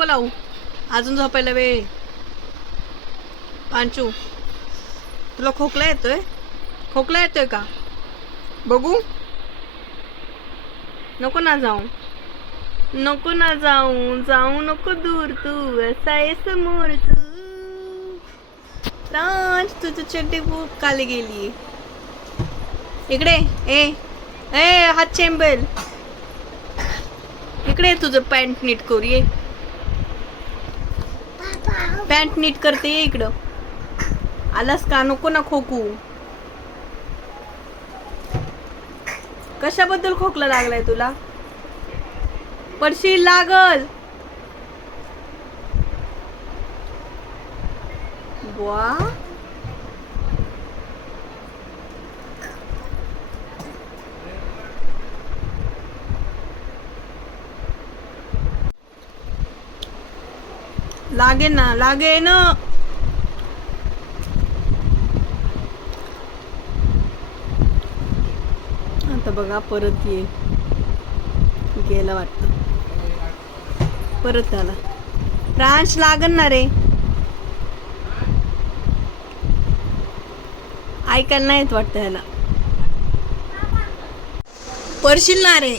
नको लावू, अजून झोपायला वेळ. पांचू तुला खोकला येतोय? खोकला येतोय का बघू? नको ना जाऊ, नको ना जाऊ, जाऊ नको दूर, तू असा आहे समोर तू. राज तुझं चड्डी बुक खाली गेली. इकडे ए ए हात चेंबल, इकडे तुझं पॅन्ट नीट करू ये. पॅन्ट नीट करते ये इकडं. आलास का? नको ना खोकू. कशाबद्दल खोकला लागलाय तुला? पडशील, लागल. वा लागे ना, लागे ना. आता बघा परत ये, गेला वाटतं. परत आला. फ्रान्स लागन ना रे. ऐकायला नाहीत वाटतं ह्याला. पडशील ना रे.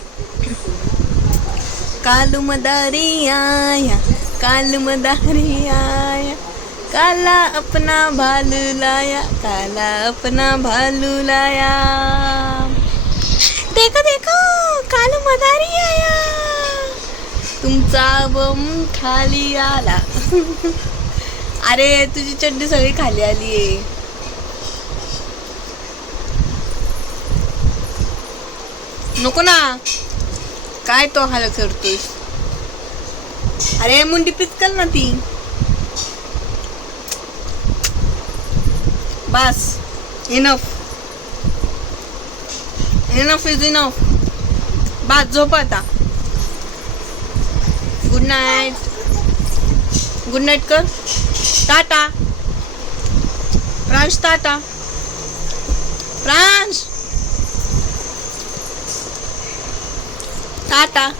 कालू मदारी आया, काल मदारी आया, काला अपना भालू लाया, काला अपना भालू लाया. देखो देखो कालू मदारी आया, तुमचा बम खाली आला. अरे तुझी चड्डी सगळी खाली आली आहे. नको ना, काय तो हाल करतोस? अरे मुंडी पिचकल ना ती. बस, इनफ, इनफ इज इनफ. बस झोप आता. गुड नाईट, गुड नाईट कर. Tata France, Tata France, Tata.